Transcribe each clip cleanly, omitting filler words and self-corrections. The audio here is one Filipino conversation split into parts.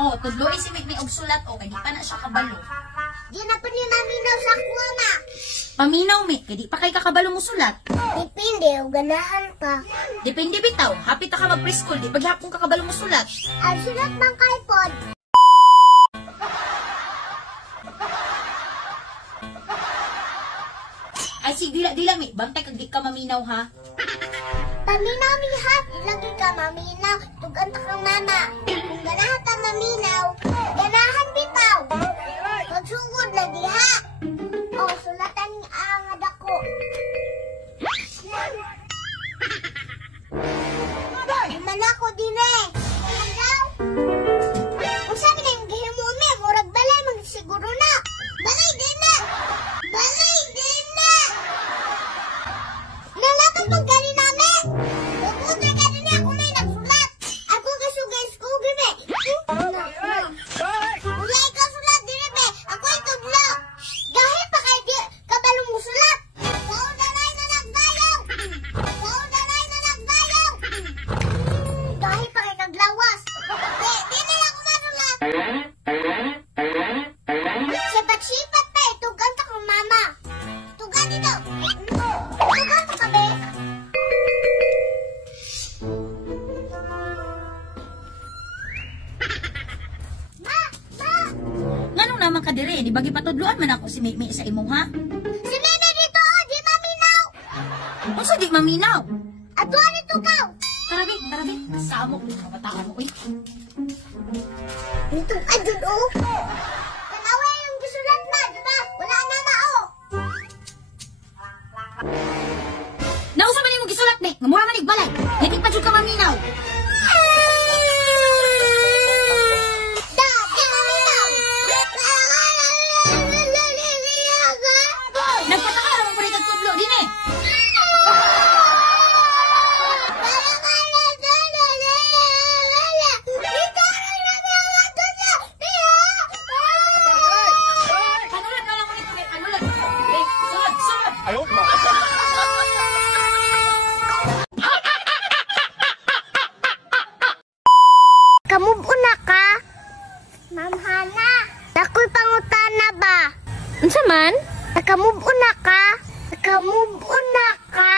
Oh, tudloy si Mikmi og sulat o kay di pa na siya kabalo. Di na pa niya naminaw sa kuha ma. Paminaw mi, kay di pa kay kakabalo mo sulat. Depende, o ganahan pa. Depende bitaw, hapit ka mag-preschool, di paghapon kakabalo mo sulat. Ang sulat mang kaipod. Ay sige, dila mi, bantay kag di ka maminaw ha. Paminaw mi ha, lagi ka maminaw. Tugan ta kang mama. Kung ganahan ta maminaw, ganahan bitaw. Magsugod lagi ha. O, sulatan ni angad ako. Naman ako din eh. Hanggaw. Kung sabi na yung gihimo mi, murag balay magsiguro na. Balay din na. Balay din na. Nalakas magkali namin. Magbuti ka din ako may nagsulat. Ako kasugay ko gini. Wala ikaw sulat din be. Ako ay tudlo. Dahil pa kay di kabalo mo sulat. Paudanay na nagdayaw. Paudanay na nagdayaw. Dahil pa kay naglawas. Di na lang ako masulat. Sipat-sipat pa eh. Tugan ta kong mama. Tugan dito. Tugan ta ka be. Ngano naman ka dire, di bagi patudloan man ako si Mikmi sa imo ha? Si Nene dito, di maminaw. Unsa di maminaw? Atuan ito ka. Tarabi, samok ni kabataan mo, uy. Ito adun o. Tanaway yung gisulat na, diba? Wala na na o. Nausa man imong gisulat ni, ngamura man igbalay. Lagi pa jud ka maminaw. Nagpataka naman po rin kagtudlo din eh. Panulat na lang mo nito, panulat. Sulad. Ayaw ma. Kamubo na ka? Ma'am Hana, ako'y pangutana ba? Unsa man? Nakamubo na ka? Nakamubo na ka?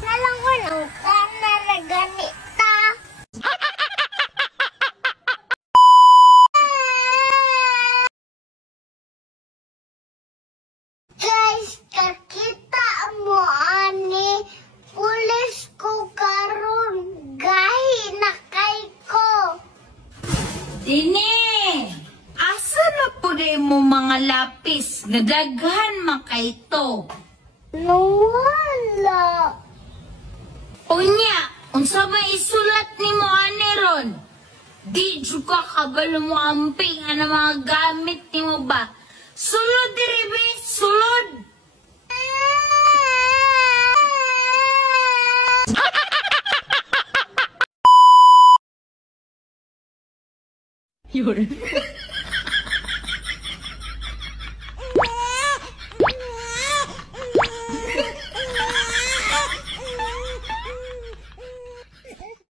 Nalang ko na utana na ganita. Guys, kakita mo ani pulis ko karon gahi na kay ko. Dine! Asa na po rin mo mga lapis? Nadaghan man kay to. Nawala. Unya, unsa may isulat ni mo aniron? Di juga kabalo mo amping ana mga gamit ni mo ba? Sulod diri be, sulod. Yun.